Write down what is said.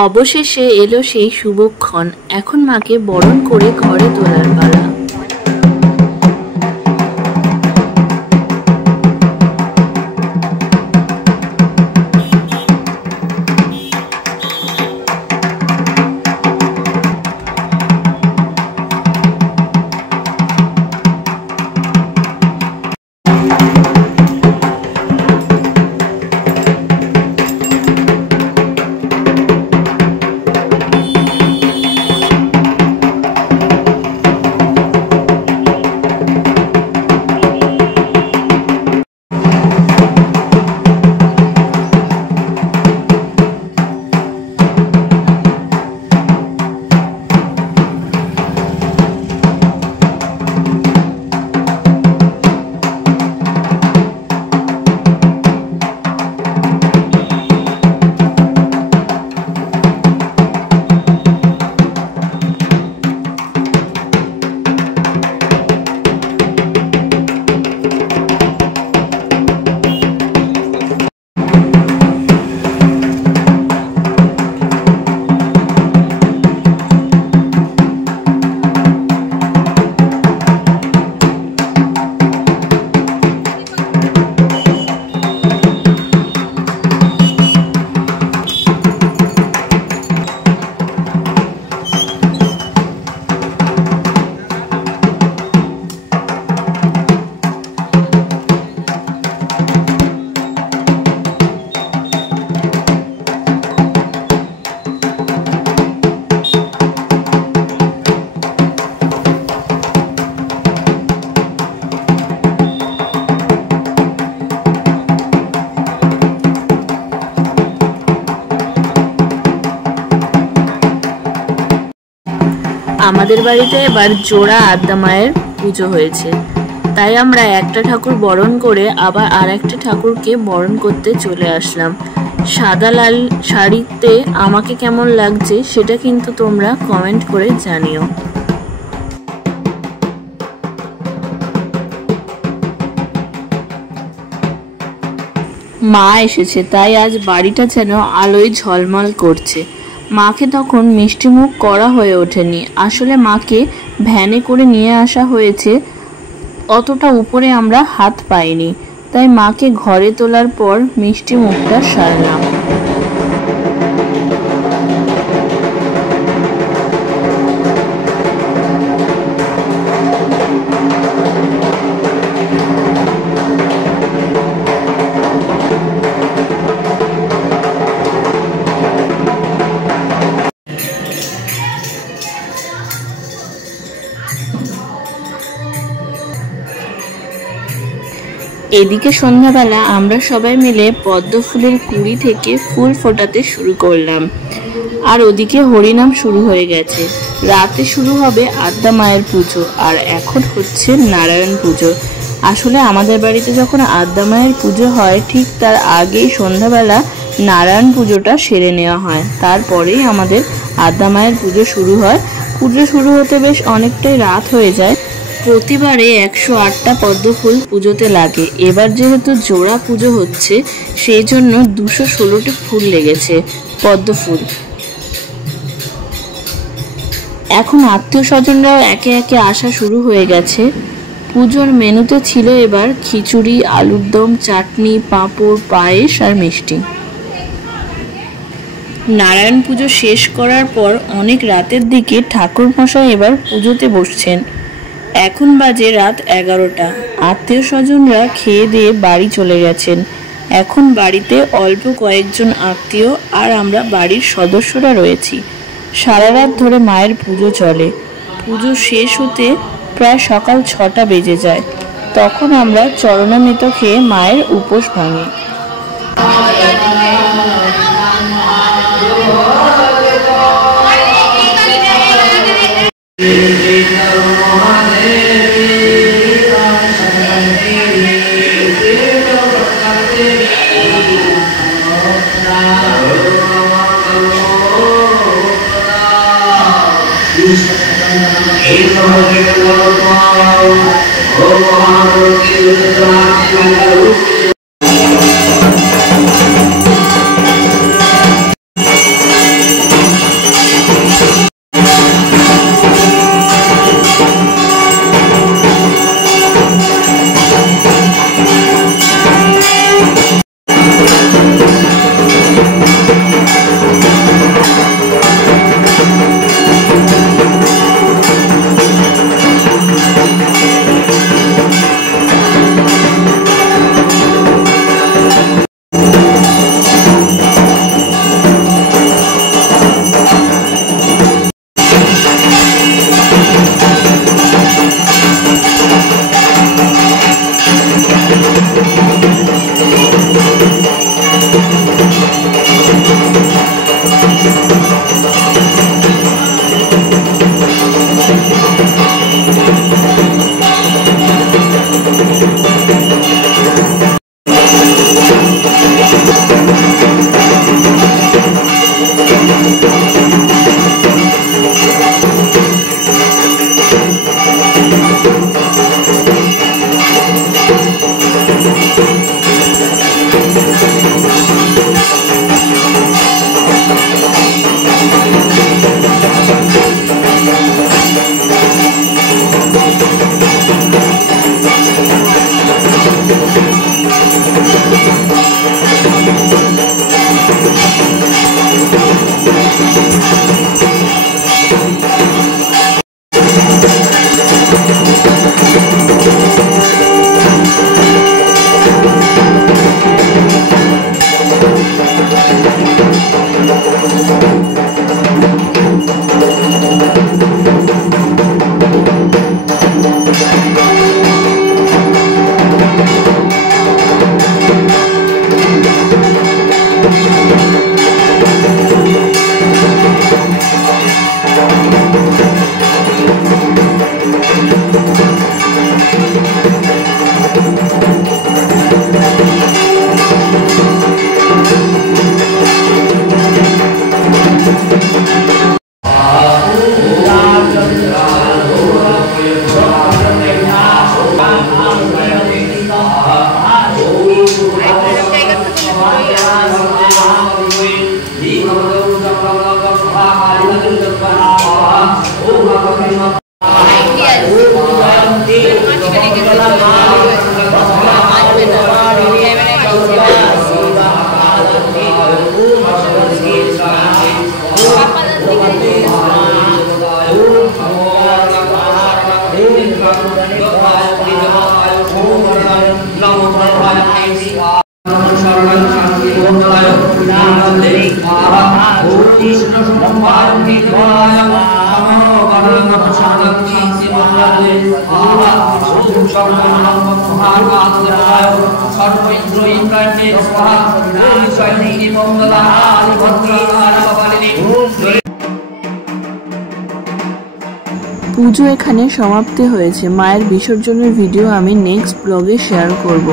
অবশেষে এলো সেই শুভক্ষণ। এখন মাকে বরণ করে ঘরে তোলার পালা। আমাদের বাড়িতে এবার জোড়া আদ্যা মায়ের পুজো হয়েছে, তাই আমরা একটা ঠাকুর বরণ করে আবার আর একটা ঠাকুরকে বরণ করতে চলে আসলাম। সাদা লাল শাড়িতে আমাকে কেমন লাগছে সেটা কিন্তু তোমরা কমেন্ট করে জানিও। মা এসেছে তাই আজ বাড়িটা যেন আলোয় ঝলমল করছে। মাকে তখন মিষ্টিমুখ করা হয়ে ওঠেনি, আসলে মাকে ভ্যানে করে নিয়ে আসা হয়েছে, অতটা উপরে আমরা হাত পাইনি, তাই মাকে ঘরে তোলার পর মিষ্টিমুখটা সারলাম। এদিকে সন্ধ্যাবেলা আমরা সবাই মিলে পদ্ম ফুলের কুড়ি থেকে ফুল ফোটাতে শুরু করলাম, আর ওদিকে হরিনাম শুরু হয়ে গেছে। রাতে শুরু হবে আদ্যা মায়ের পুজো, আর এখন হচ্ছে নারায়ণ পুজো। আসলে আমাদের বাড়িতে যখন আদ্যা মায়ের পুজো হয় ঠিক তার আগেই সন্ধ্যাবেলা নারায়ণ পুজোটা সেরে নেওয়া হয়, তারপরেই আমাদের আদ্যা মায়ের পুজো শুরু হয়। পুজো শুরু হতে বেশ অনেকটাই রাত হয়ে যায়। প্রতিবারে 108টা পদ্ম ফুল পুজোতে লাগে, এবার যেহেতু জোড়া পুজো হচ্ছে সেই জন্য 216টি ফুল লেগেছে পদ্ম ফুল। এখন আত্মীয় স্বজনরাও একে একে আসা শুরু হয়ে গেছে। পুজোর মেনুতে ছিল এবার খিচুড়ি, আলুর দম, চাটনি, পাঁপড়, পায়েস আর মিষ্টি। নারায়ণ পুজো শেষ করার পর অনেক রাতের দিকে ঠাকুর মশাই এবার পুজোতে বসছেন। এখন বাজে রাত 11টা। আত্মীয় স্বজনরা খেয়ে দিয়ে বাড়ি চলে গেছেন। এখন বাড়িতে অল্প কয়েকজন আত্মীয় আর আমরা বাড়ির সদস্যরা রয়েছি। সারা রাত ধরে মায়ের পুজো চলে। পুজো শেষ হতে প্রায় সকাল 6টা বেজে যায়। তখন আমরা চরণামৃত খেয়ে মায়ের উপোস ভাঙি। পুজো এখানে সমাপ্তি হয়েছে। মায়ের বিসর্জনের ভিডিও আমি নেক্সট ব্লগে শেয়ার করব।